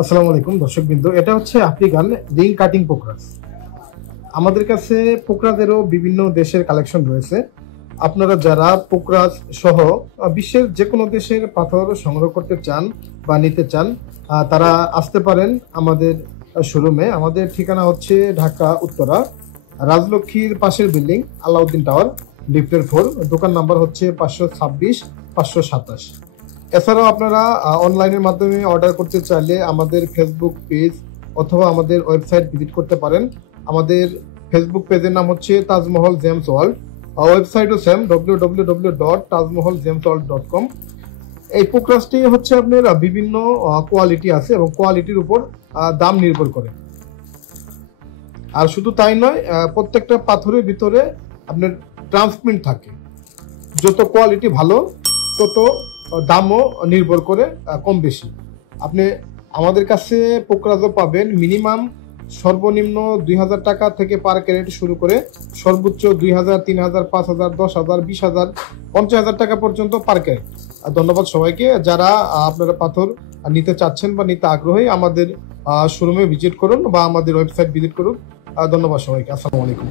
আসসালামু আলাইকুম দর্শকবৃন্দ, এটা হচ্ছে আফ্রিকান রিং কাটিং পোকরাজ। আমাদের কাছে পোকরাজেরও বিভিন্ন দেশের কালেকশন রয়েছে। আপনারা যারা পোকরাজ সহ বিশ্বের যে কোনো দেশের পাথর সংগ্রহ করতে চান বা নিতে চান, তারা আসতে পারেন আমাদের শোরুমে। আমাদের ঠিকানা হচ্ছে ঢাকা উত্তরা, রাজলক্ষ্মীর পাশের বিল্ডিং, আলাউদ্দিন টাওয়ার, লিফটের 4। দোকান নাম্বার হচ্ছে 526 527। এছাড়াও আপনারা অনলাইনের মাধ্যমে অর্ডার করতে চাইলে আমাদের ফেসবুক পেজ অথবা আমাদের ওয়েবসাইট ভিজিট করতে পারেন। আমাদের ফেসবুক পেজের নাম হচ্ছে তাজমহল জেমস ওয়ার্ল্ড, ওয়েবসাইটও সেম www.tajmahalgemsworld.com। এই পোকরাজটি হচ্ছে আপনার বিভিন্ন কোয়ালিটি আছে এবং কোয়ালিটির উপর দাম নির্ভর করে। আর শুধু তাই নয়, প্রত্যেকটা পাথরের ভিতরে আপনার ট্রান্সপ্রিন্ট থাকে। যত কোয়ালিটি ভালো তত দামও নির্ভর করে কম বেশি। আপনি আমাদের কাছে পোকরাজও পাবেন মিনিমাম সর্বনিম্ন 2000 টাকা থেকে পার ক্যারেট শুরু করে সর্বোচ্চ 2000, 3000, 5000, 10,000, 20,000, 50,000 টাকা পর্যন্ত পার ক্যারেট। ধন্যবাদ সবাইকে। যারা আপনারা পাথর নিতে চাচ্ছেন বা নিতে আগ্রহী, আমাদের শোরুমে ভিজিট করুন বা আমাদের ওয়েবসাইট ভিজিট করুন। ধন্যবাদ সবাইকে। আসসালামু আলাইকুম।